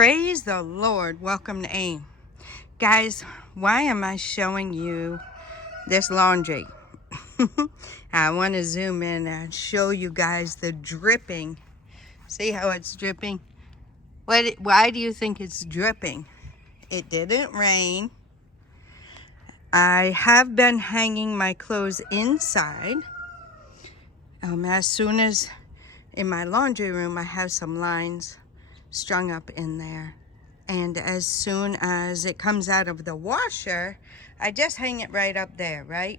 Praise the Lord. Welcome to AIM. Guys, why am I showing you this laundry? I want to zoom in and show you guys the dripping. See how it's dripping? Why do you think it's dripping? It didn't rain. I have been hanging my clothes inside. As soon as in my laundry room, I have some lines strung up in there. And as soon as it comes out of the washer, I just hang it right up there, right?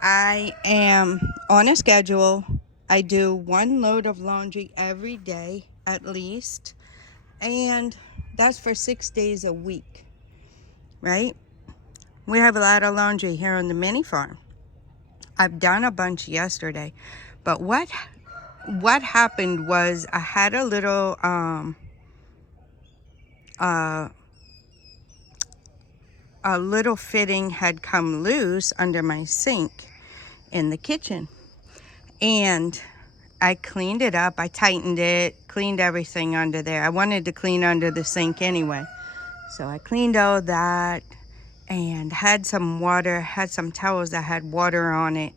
I am on a schedule. I do 1 load of laundry every day at least. And that's for 6 days a week, right? We have a lot of laundry here on the mini farm. I've done a bunch yesterday, but what happened was I had a little a little fitting had come loose under my sink in the kitchen, and I cleaned it up. I tightened it, cleaned everything under there. I wanted to clean under the sink anyway, so I cleaned all that and had some water, had some towels that had water on it,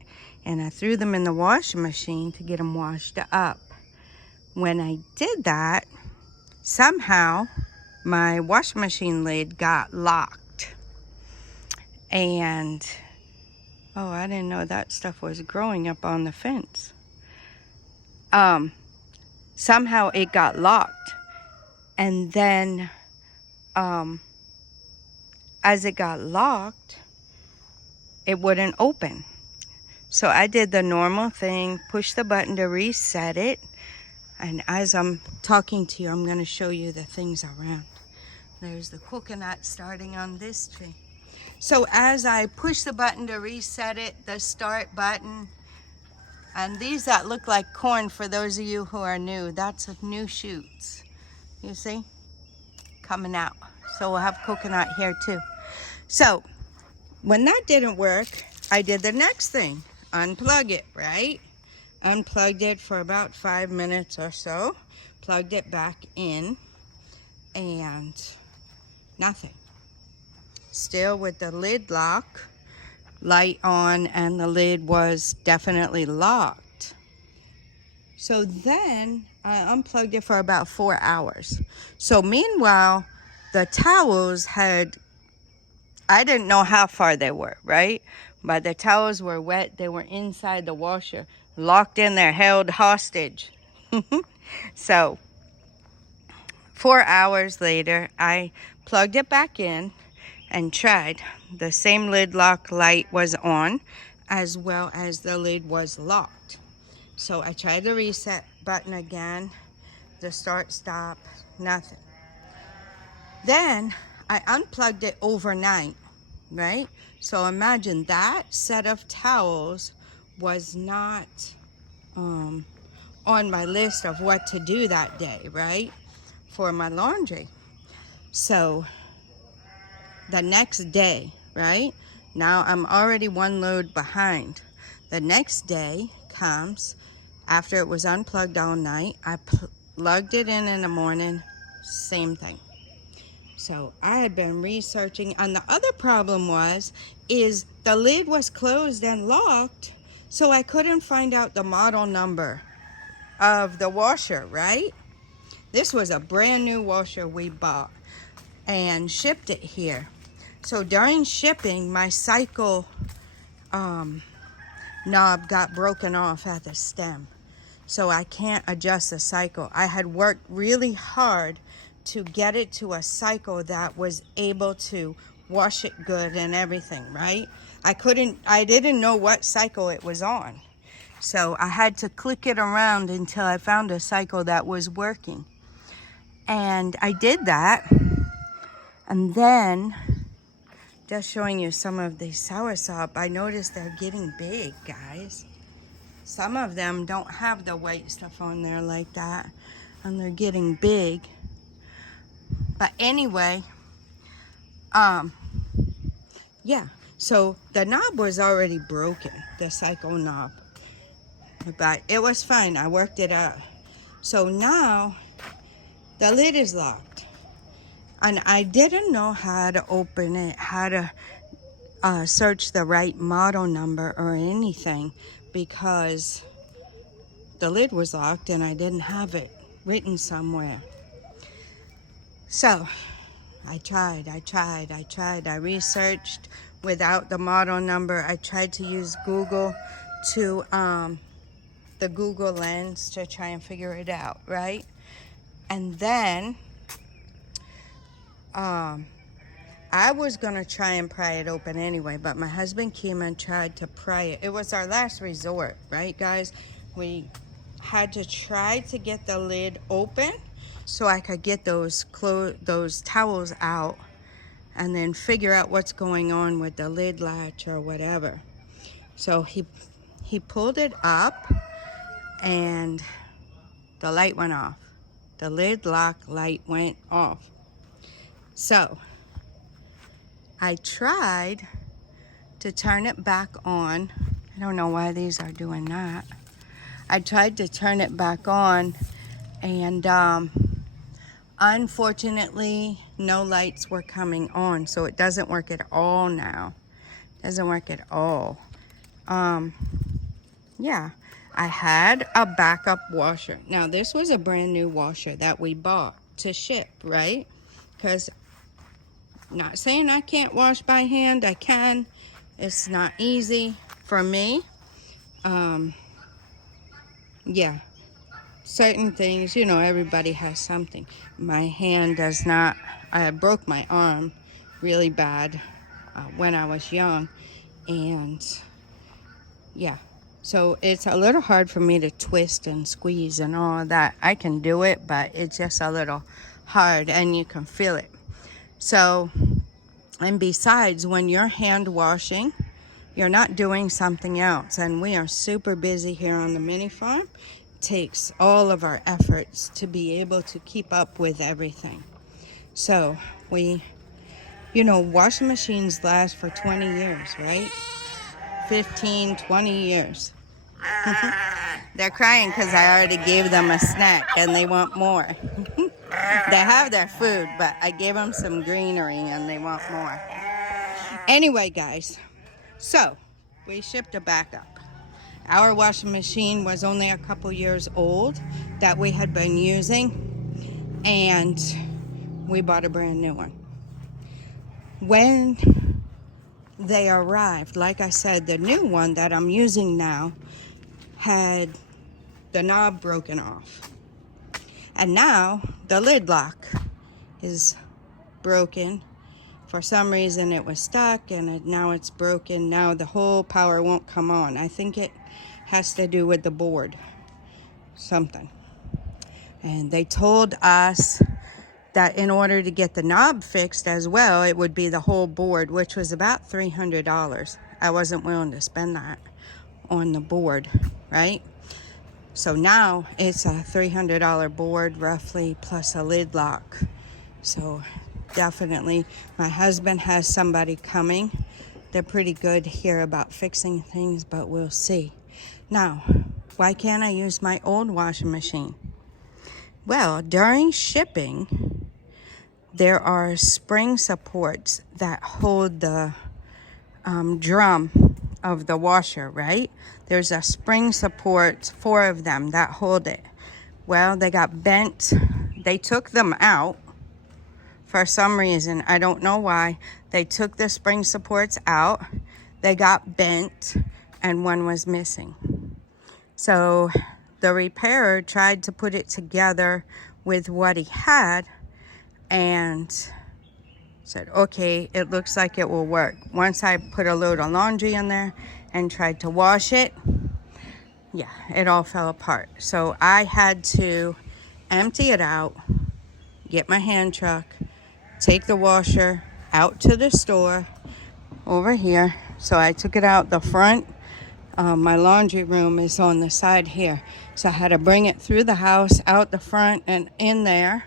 and I threw them in the washing machine to get them washed up. When I did that, somehow my washing machine lid got locked. And, oh, I didn't know that stuff was growing up on the fence. Somehow it got locked. And then, as it got locked, it wouldn't open. So I did the normal thing, pushed the button to reset it. And as I'm talking to you, I'm going to show you the things around. There's the coconut starting on this tree. So as I push the button to reset it, the start button, and these that look like corn, for those of you who are new, that's new shoots. You see? Coming out. So we'll have coconut here too. So when that didn't work, I did the next thing. Unplug it, right? Unplugged it for about 5 minutes or so. Plugged it back in, and nothing. Still with the lid lock, light on, and the lid was definitely locked. So then I unplugged it for about 4 hours. So meanwhile, the towels I didn't know how far they were, right? But the towels were wet. They were inside the washer, locked in there, held hostage. So 4 hours later, I plugged it back in and tried. The same lid lock light was on, as well as the lid was locked. So I tried the reset button again, the start stop, nothing. Then I unplugged it overnight, right? So imagine that set of towels was not on my list of what to do that day, right? For my laundry. So the next day, right? Now I'm already 1 load behind. The next day comes after it was unplugged all night. I plugged it in the morning, same thing. So I had been researching, and the other problem is the lid was closed and locked, so I couldn't find out the model number of the washer, right? This was a brand new washer we bought and shipped it here. So during shipping, my cycle knob got broken off at the stem. So I can't adjust the cycle. I had worked really hard to get it to a cycle that was able to wash it good and everything, right? I didn't know what cycle it was on. So I had to click it around until I found a cycle that was working. And I did that. And then, just showing you some of these soursop, I noticed they're getting big, guys. Some of them don't have the white stuff on there like that, and they're getting big. But anyway, yeah, so the knob was already broken, the cycle knob. But it was fine, I worked it out. So now, the lid is locked. And I didn't know how to open it, how to search the right model number or anything, because the lid was locked and I didn't have it written somewhere. So I tried. I researched without the model number. I tried to use Google to the Google Lens to try and figure it out, right? And then I was gonna try and pry it open anyway, but my husband came and tried to pry it. It was our last resort, right, guys? We had to try to get the lid open so I could get those towels out and then figure out what's going on with the lid latch or whatever. So he pulled it up and the light went off. The lid lock light went off. So I tried to turn it back on. I don't know why these are doing that. I tried to turn it back on, and unfortunately no lights were coming on, so it doesn't work at all now. Doesn't work at all. Yeah, I had a backup washer. Now this was a brand new washer that we bought to ship, right? Because not saying I can't wash by hand, I can. It's not easy for me. Yeah, certain things, you know, everybody has something. My hand does not. I broke my arm really bad when I was young, and yeah, so it's a little hard for me to twist and squeeze and all of that. I can do it, but it's just a little hard, and you can feel it. So, and besides, when you're hand washing, you're not doing something else. And we are super busy here on the mini farm. It takes all of our efforts to be able to keep up with everything. So we, you know, washing machines last for 20 years, right? 15, 20 years. They're crying because I already gave them a snack and they want more. They have their food, but I gave them some greenery and they want more. Anyway, guys, so we shipped a backup. Our washing machine was only a couple years old that we had been using, and we bought a brand new one. When they arrived, like I said, the new one that I'm using now had the knob broken off. And now the lid lock is broken. For some reason it was stuck, and now it's broken. Now the whole power won't come on. I think it has to do with the board, something. And they told us that in order to get the knob fixed as well, it would be the whole board, which was about $300. I wasn't willing to spend that on the board, right? So now it's a $300 board roughly, plus a lid lock. So definitely, my husband has somebody coming. They're pretty good here about fixing things, but we'll see. Now, why can't I use my old washing machine? Well, during shipping, there are spring supports that hold the drum of the washer, right? There's a spring support, 4 of them that hold it. Well, they got bent. They took them out for some reason. I don't know why. They took the spring supports out. They got bent and one was missing. So the repairer tried to put it together with what he had and said, okay, it looks like it will work. Once I put a load of laundry in there and tried to wash it, yeah, it all fell apart. So I had to empty it out, get my hand truck, take the washer out to the store over here. So I took it out the front. My laundry room is on the side here. So I had to bring it through the house, out the front and in there.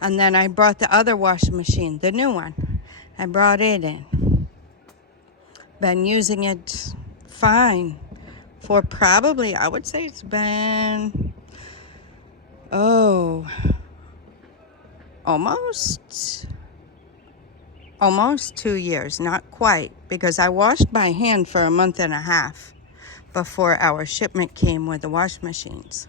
And then I brought the other washing machine, the new one. I brought it in. Been using it fine for probably, I would say it's been, almost 2 years, not quite, because I washed by hand for a month and a half before our shipment came with the wash machines.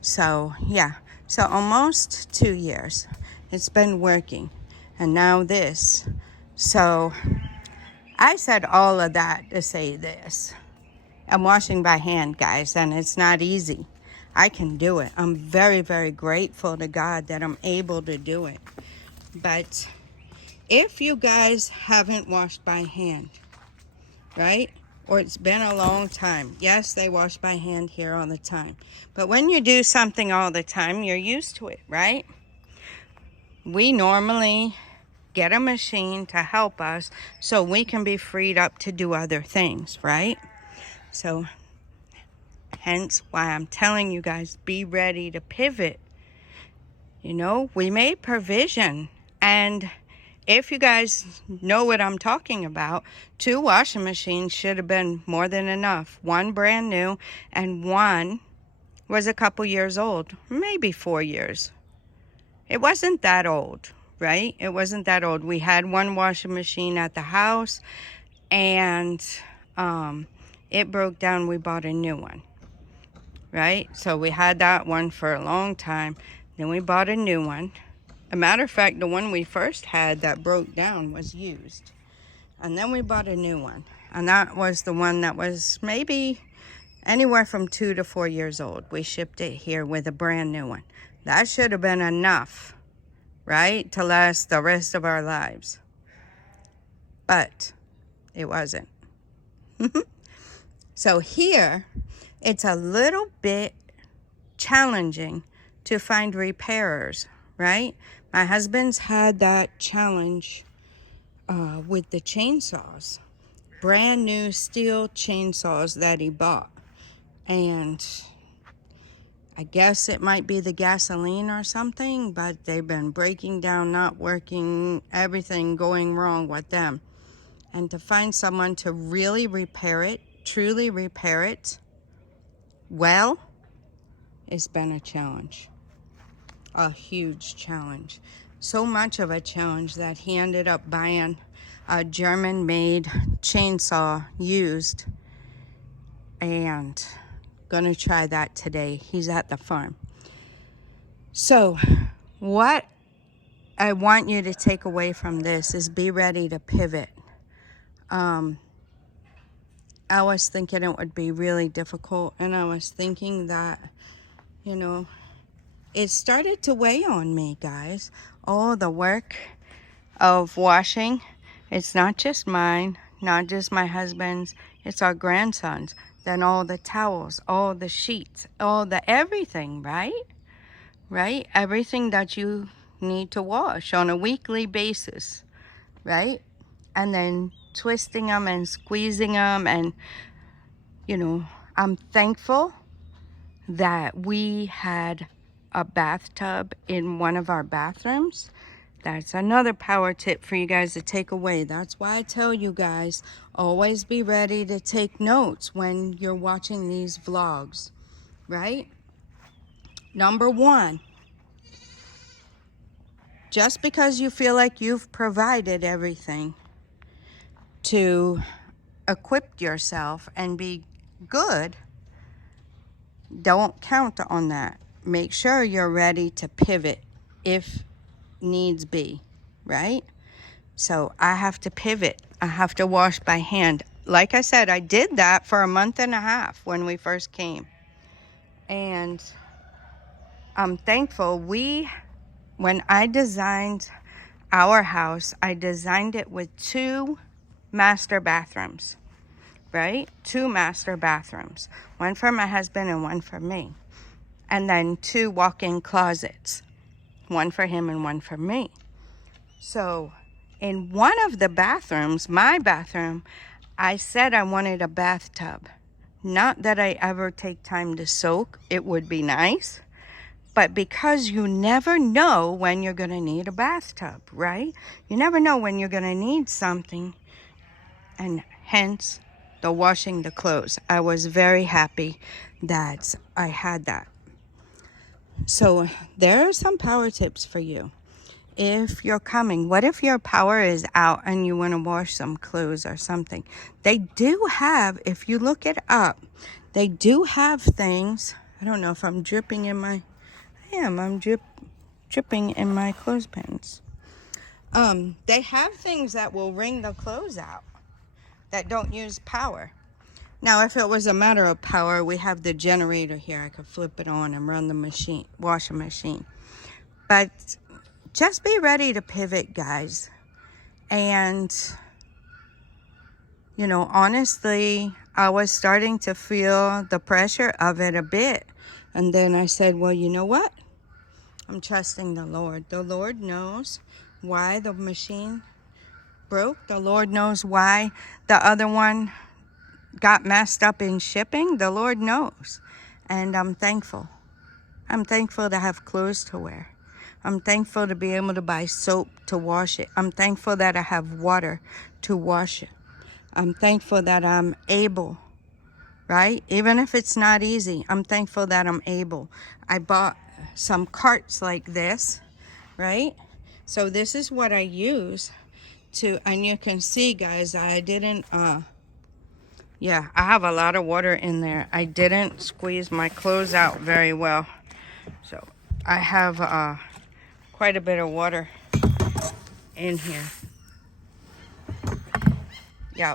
So yeah, so almost 2 years. It's been working. And now this. So I said all of that to say this. I'm washing by hand, guys, and it's not easy. I can do it. I'm very, very grateful to God that I'm able to do it. But if you guys haven't washed by hand, right? Or it's been a long time. Yes, they wash by hand here all the time. But when you do something all the time, you're used to it, right? We normally get a machine to help us so we can be freed up to do other things, right? So hence why I'm telling you guys, be ready to pivot. You know, we made provision. And if you guys know what I'm talking about, 2 washing machines should have been more than enough. One brand new and one was a couple years old, maybe 4 years. It wasn't that old, right? It wasn't that old. We had one washing machine at the house and it broke down. We bought a new one, right? So we had that one for a long time. Then we bought a new one. A matter of fact, the one we first had that broke down was used. And then we bought a new one. And that was the one that was maybe anywhere from 2 to 4 years old. We shipped it here with a brand new one. That should have been enough, right, to last the rest of our lives. But it wasn't. So here, it's a little bit challenging to find repairers, right? My husband's had that challenge with the chainsaws. Brand new steel chainsaws that he bought. And I guess it might be the gasoline or something, but they've been breaking down, not working, everything going wrong with them. And to find someone to really repair it, truly repair it, well, it's been a challenge. A huge challenge. So much of a challenge that he ended up buying a German-made chainsaw used, and gonna try that today. He's at the farm. So what I want you to take away from this is be ready to pivot. I was thinking it would be really difficult, and I was thinking that, you know, it started to weigh on me, guys. Oh, the work of washing. It's not just mine, not just my husband's, it's our grandson's. Then all the towels, all the sheets, all the everything, right? Right? Everything that you need to wash on a weekly basis, right? And then twisting them and squeezing them. And, you know, I'm thankful that we had a bathtub in one of our bathrooms. That's another power tip for you guys to take away. That's why I tell you guys, always be ready to take notes when you're watching these vlogs, right? Number 1, just because you feel like you've provided everything to equip yourself and be good, don't count on that. Make sure you're ready to pivot if needs be, right? So I have to pivot. I have to wash by hand. Like I said, I did that for a month and a half when we first came. And I'm thankful when I designed our house, I designed it with 2 master bathrooms, right? 2 master bathrooms. One for my husband and one for me. And then 2 walk-in closets. One for him and one for me. So in one of the bathrooms, my bathroom, I said I wanted a bathtub. Not that I ever take time to soak. It would be nice. But because you never know when you're going to need a bathtub, right? You never know when you're going to need something. And hence the washing the clothes. I was very happy that I had that. So there are some power tips for you. if you're coming, what if your power is out and you want to wash some clothes or something? They do have, if you look it up, they do have things. I don't know if I'm dripping in my, I'm dripping in my clothespins. They have things that will wring the clothes out that don't use power. Now, if it was a matter of power, we have the generator here. I could flip it on and run the machine, washing machine. But just be ready to pivot, guys. And, you know, honestly, I was starting to feel the pressure of it a bit. And then I said, well, you know what? I'm trusting the Lord. The Lord knows why the machine broke. The Lord knows why the other one got messed up in shipping. The Lord knows. And I'm thankful. I'm thankful to have clothes to wear. I'm thankful to be able to buy soap to wash it. I'm thankful that I have water to wash it. I'm thankful that I'm able, right? Even if it's not easy, I'm thankful that I'm able. I bought some carts like this, right? So this is what I use to, and you can see, guys, I didn't, yeah, I have a lot of water in there. I didn't squeeze my clothes out very well. So I have quite a bit of water in here. Yeah.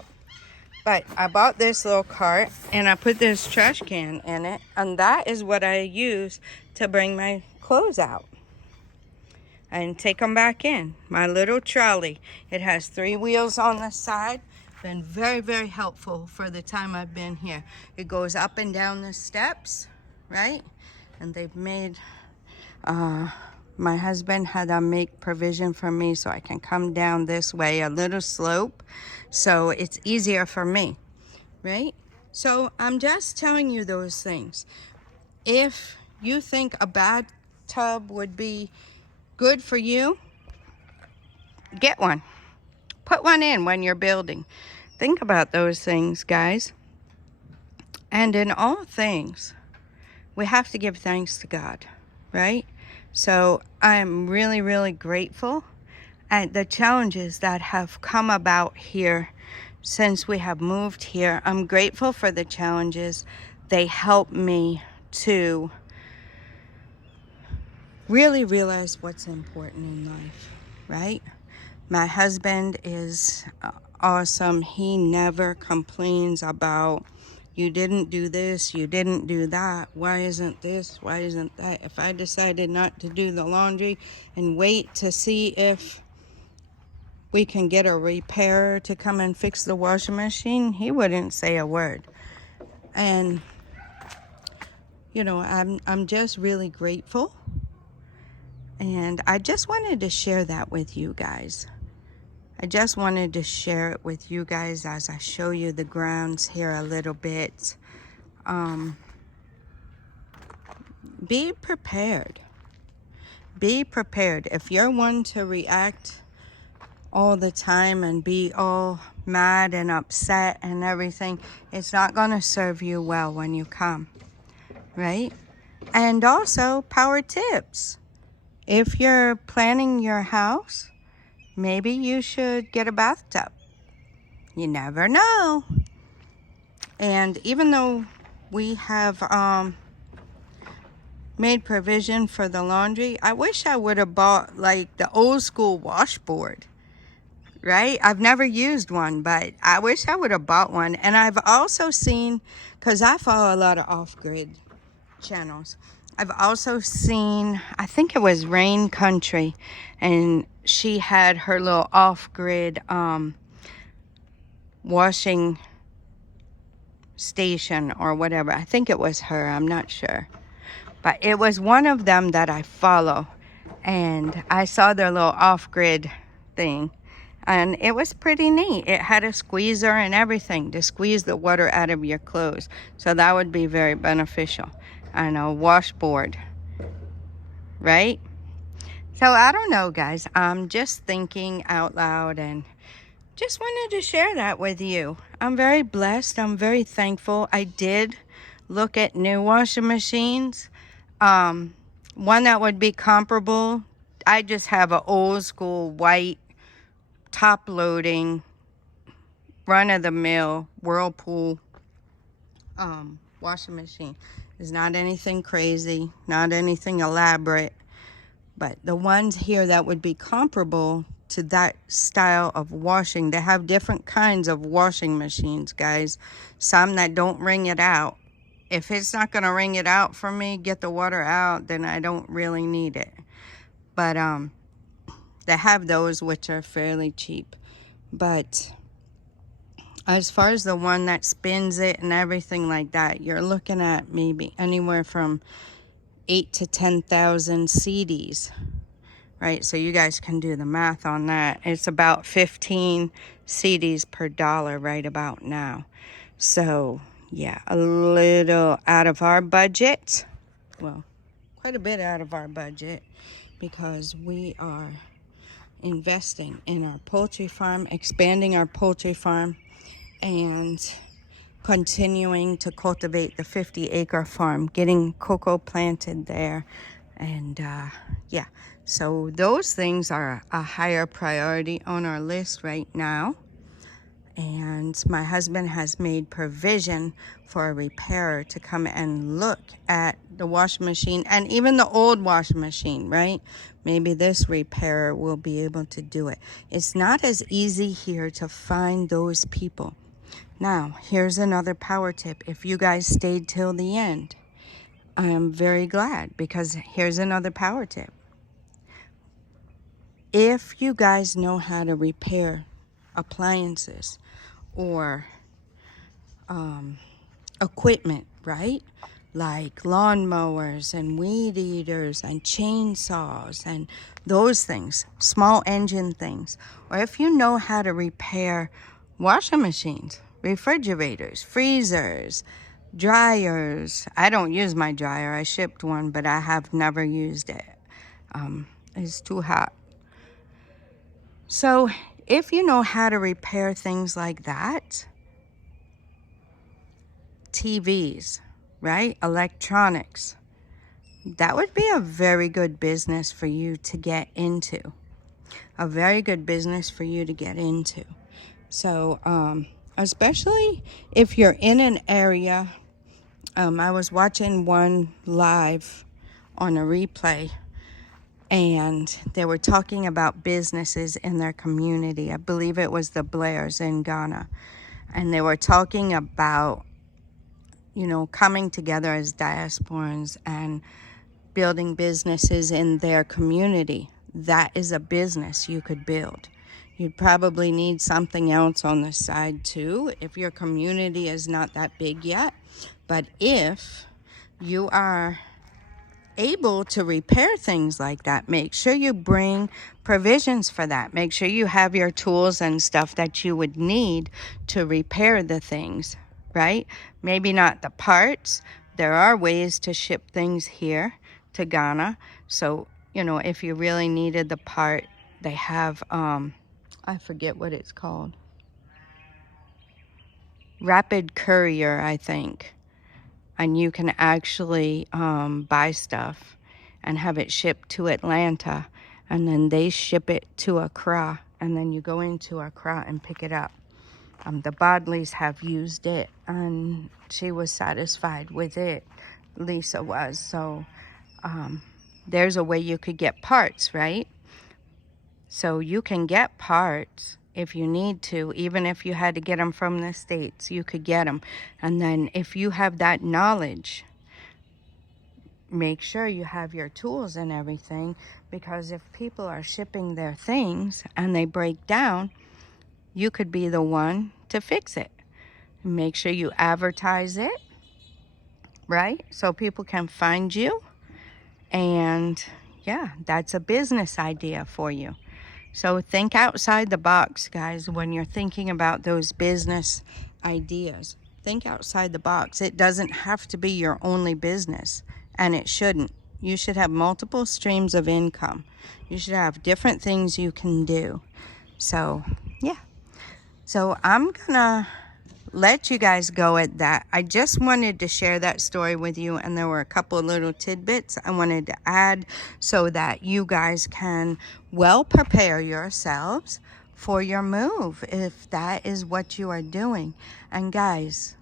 But I bought this little cart and I put this trash can in it, and that is what I use to bring my clothes out and take them back in. My little trolley. It has 3 wheels on the side. Been very, very helpful for the time I've been here. It goes up and down the steps, right? And they've made, my husband had to make provision for me so I can come down this way, a little slope. So it's easier for me, right? So I'm just telling you those things. If you think a bathtub would be good for you, get one. Put one in when you're building. Think about those things, guys. And in all things, we have to give thanks to God, right? So I'm really, really grateful at the challenges that have come about here since we have moved here. I'm grateful for the challenges. They help me to really realize what's important in life, right? My husband is awesome. He never complains about, you didn't do this, you didn't do that, why isn't this, why isn't that. If I decided not to do the laundry and wait to see if we can get a repairer to come and fix the washing machine, he wouldn't say a word. And you know, I'm just really grateful, and I just wanted to share that with you guys. I just wanted to share it with you guys as I show you the grounds here a little bit. Be prepared. Be prepared. If you're one to react all the time and be all mad and upset and everything, it's not going to serve you well when you come, right? And also, power tips. If you're planning your house, maybe you should get a bathtub. You never know. And even though we have made provision for the laundry, I wish I would have bought like the old school washboard, right? I've never used one, but I wish I would have bought one. And I've also seen, because I follow a lot of off-grid channels, I've also seen, I think it was Rain Country, and she had her little off-grid washing station or whatever. I think it was her, I'm not sure. But it was one of them that I follow, and I saw their little off-grid thing, and it was pretty neat. It had a squeezer and everything to squeeze the water out of your clothes. So that would be very beneficial. And a washboard, right? So I don't know, guys. I'm just thinking out loud and just wanted to share that with you. I'm very blessed. I'm very thankful. I did look at new washing machines. One that would be comparable. I just have an old school white top loading run of the mill Whirlpool washing machine. It's not anything crazy, not anything elaborate, but the ones here that would be comparable to that style of washing, they have different kinds of washing machines, guys. Some that don't wring it out. If it's not going to wring it out for me, get the water out, then I don't really need it. But they have those which are fairly cheap. But as far as the one that spins it and everything like that, you're looking at maybe anywhere from 8 to 10,000 CDs, right? So you guys can do the math on that. It's about 15 CDs per dollar right about now. So yeah, a little out of our budget. Well, quite a bit out of our budget, because we are investing in our poultry farm, expanding our poultry farm, and continuing to cultivate the 50-acre farm, getting cocoa planted there. And yeah, so those things are a higher priority on our list right now. And my husband has made provision for a repairer to come and look at the washing machine, and even the old washing machine, right? Maybe this repairer will be able to do it. It's not as easy here to find those people. Now, here's another power tip. If you guys stayed till the end, I am very glad, because here's another power tip. If you guys know how to repair appliances or equipment, right? Like lawnmowers and weed eaters and chainsaws and those things, small engine things. Or if you know how to repair washing machines, refrigerators, freezers, dryers. I don't use my dryer. I shipped one, but I have never used it. It's too hot. So if you know how to repair things like that, TVs, right? Electronics, that would be a very good business for you to get into. A very good business for you to get into. So, especially if you're in an area, I was watching one live on a replay, and they were talking about businesses in their community. I believe it was the Blairs in Ghana. And they were talking about, you know, coming together as diasporans and building businesses in their community. That is a business you could build. You'd probably need something else on the side too, if your community is not that big yet. But if you are able to repair things like that, make sure you bring provisions for that. Make sure you have your tools and stuff that you would need to repair the things, right? Maybe not the parts. There are ways to ship things here to Ghana. So, you know, if you really needed the part, they have, I forget what it's called. Rapid Courier, I think. And you can actually buy stuff and have it shipped to Atlanta, and then they ship it to Accra, and then you go into Accra and pick it up. The Bodleys have used it, and she was satisfied with it. Lisa was. So there's a way you could get parts, right? So you can get parts if you need to. Even if you had to get them from the States, you could get them. And then if you have that knowledge, make sure you have your tools and everything, because if people are shipping their things and they break down, you could be the one to fix it. Make sure you advertise it, right? So people can find you. And yeah, that's a business idea for you. So think outside the box, guys, when you're thinking about those business ideas. Think outside the box. It doesn't have to be your only business, and it shouldn't. You should have multiple streams of income. You should have different things you can do. So, yeah. So I'm gonna let you guys go at that. I just wanted to share that story with you, and there were a couple of little tidbits I wanted to add so that you guys can well prepare yourselves for your move if that is what you are doing. And guys,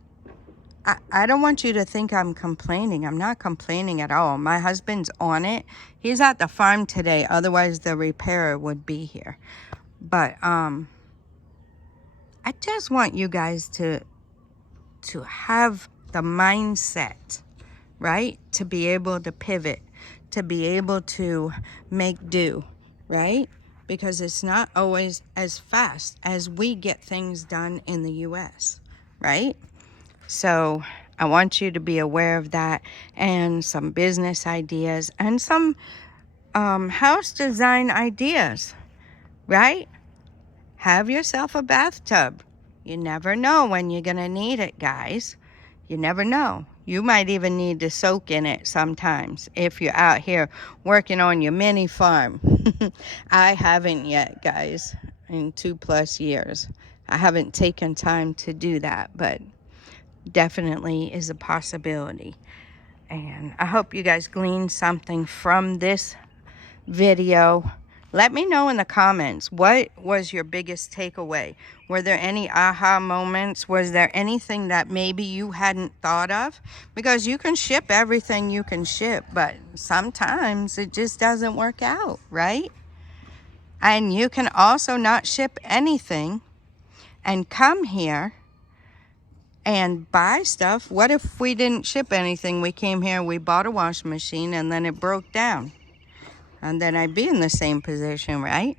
I don't want you to think I'm complaining. I'm not complaining at all. My husband's on it. He's at the farm today. Otherwise, the repairer would be here. But I just want you guys to have the mindset, right? To be able to pivot, to be able to make do, right? Because it's not always as fast as we get things done in the US, right? So I want you to be aware of that, and some business ideas and some house design ideas, right? Have yourself a bathtub. You never know when you're going to need it, guys. You never know. You might even need to soak in it sometimes if you're out here working on your mini farm. I haven't yet, guys, in 2+ years. I haven't taken time to do that, but definitely is a possibility. And I hope you guys gleaned something from this video. Let me know in the comments, what was your biggest takeaway? Were there any aha moments? Was there anything that maybe you hadn't thought of? Because you can ship everything you can ship, but sometimes it just doesn't work out, right? And you can also not ship anything and come here and buy stuff. What if we didn't ship anything? We came here, we bought a washing machine, and then it broke down. And then I'd be in the same position, right?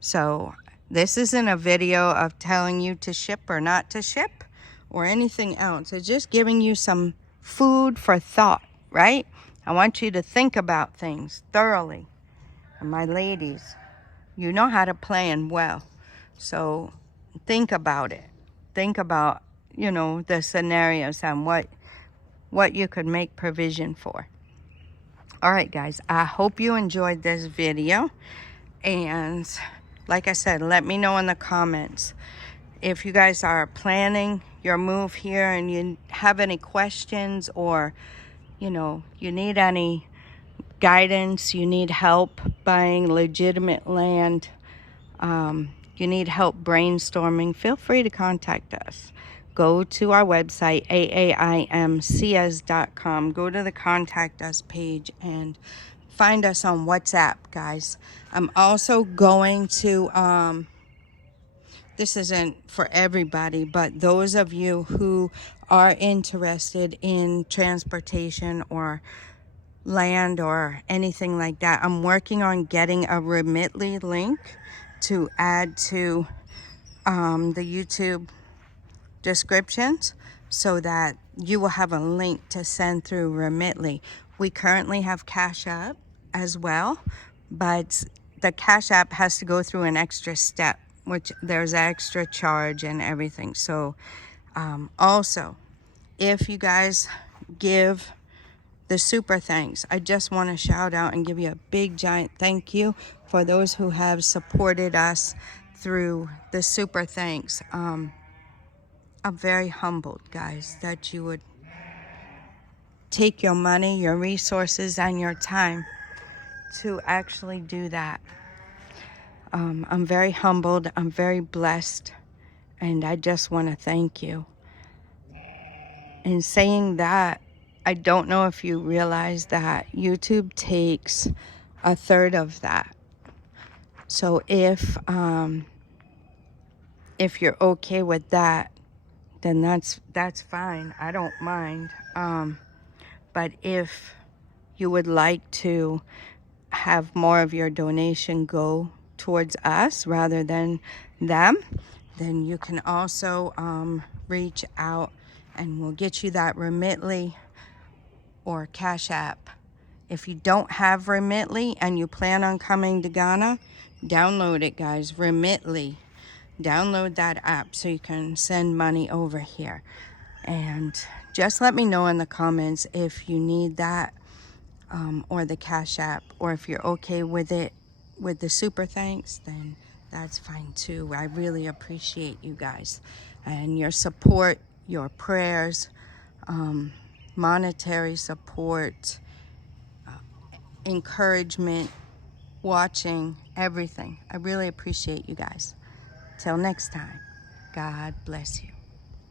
So this isn't a video of telling you to ship or not to ship or anything else. It's just giving you some food for thought, right? I want you to think about things thoroughly. And my ladies, you know how to plan well. So think about it. Think about, you know, the scenarios and what you could make provision for. All right, guys, I hope you enjoyed this video. And like I said, let me know in the comments if you guys are planning your move here and you have any questions, or, you know, you need any guidance, you need help buying legitimate land, you need help brainstorming, feel free to contact us. Go to our website, aaimcs.com. Go to the contact us page and find us on WhatsApp, guys. I'm also going to, this isn't for everybody, but those of you who are interested in transportation or land or anything like that, I'm working on getting a Remitly link to add to the YouTube descriptions so that you will have a link to send through Remitly. We currently have Cash App as well, but the Cash App has to go through an extra step, which there's an extra charge and everything. So also, if you guys give the super thanks, I just want to shout out and give you a big giant thank you for those who have supported us through the super thanks. I'm very humbled, guys, that you would take your money, your resources, and your time to actually do that. I'm very humbled. I'm very blessed. And I just want to thank you. In saying that, I don't know if you realize that YouTube takes 1/3 of that. So if you're okay with that, then that's fine. I don't mind. But if you would like to have more of your donation go towards us rather than them, then you can also reach out and we'll get you that Remitly or Cash App. If you don't have Remitly and you plan on coming to Ghana, download it, guys. Remitly. Download that app so you can send money over here. And just let me know in the comments if you need that or the Cash App, or if you're okay with it with the super thanks, then that's fine too. I really appreciate you guys and your support, your prayers, monetary support, encouragement, watching, everything. I really appreciate you guys. Till next time, God bless you.